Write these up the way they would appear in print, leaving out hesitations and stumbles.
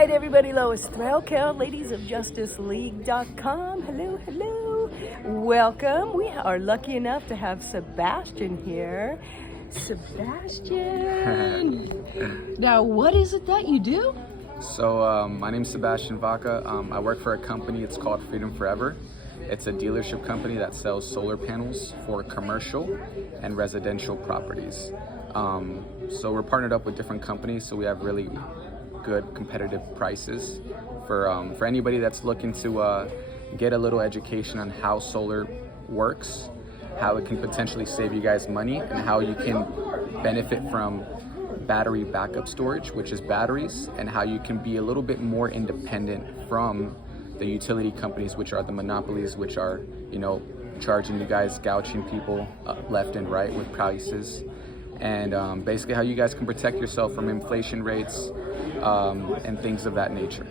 right, everybody, Lois Threlkel, Ladies of Justice League.com. Hello, hello. Welcome. We are lucky enough to have Sebastian here. Sebastian. Now, what is it that you do? So my name's Sebastian Vaca. I work for a company. It's called Freedom Forever. It's a dealership company that sells solar panels for commercial and residential properties. So we're partnered up with different companies, so we have really good competitive prices for anybody that's looking to get a little education on how solar works, how it can potentially save you guys money, and how you can benefit from battery backup storage, which is batteries, and how you can be a little bit more independent from the utility companies, which are the monopolies, which are, charging you guys, gouging people left and right with prices, and basically how you guys can protect yourself from inflation rates and things of that nature.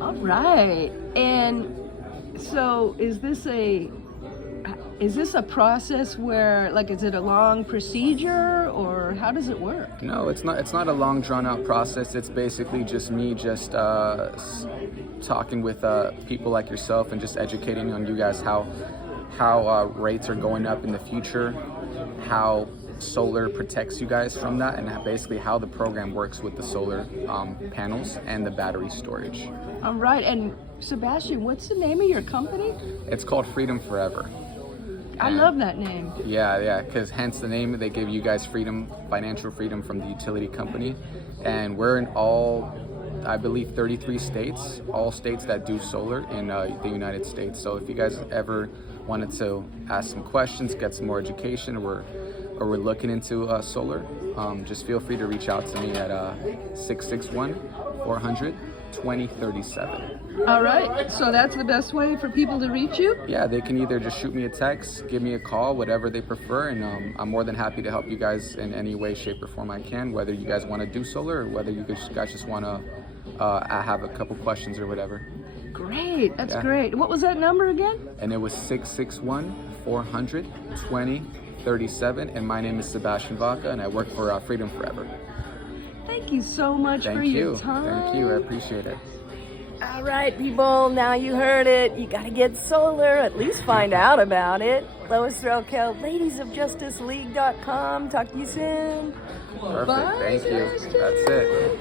All right. And so is this a process where, is it a long procedure, or how does it work? No, it's not a long drawn out process. It's basically just me talking with people like yourself and just educating on you guys how rates are going up in the future, how solar protects you guys from that, and basically how the program works with the solar panels and the battery storage. All right. And Sebastian, what's the name of your company? It's called Freedom Forever. I love that name. Yeah, because hence the name. They give you guys freedom, financial freedom from the utility company. And we're in all, I believe, 33 states, all states that do solar in the United States. So if you guys ever wanted to ask some questions, get some more education, or we're looking into solar, just feel free to reach out to me at 661-400-2037. All right, so that's the best way for people to reach you? Yeah, they can either just shoot me a text, give me a call, whatever they prefer, and I'm more than happy to help you guys in any way, shape, or form I can, whether you guys want to do solar or whether you guys just want to have a couple questions or whatever. Great, that's great. What was that number again? And it was 661-400-2037, and my name is Sebastian Vaca, and I work for Freedom Forever. Thank you so much for your time. Thank you, I appreciate it. All right, people, now you heard it. You got to get solar, at least find out about it. Lois Threlkel, ladiesofjusticeleague.com. Talk to you soon. Perfect, Bye, thank you. Sebastian. That's it.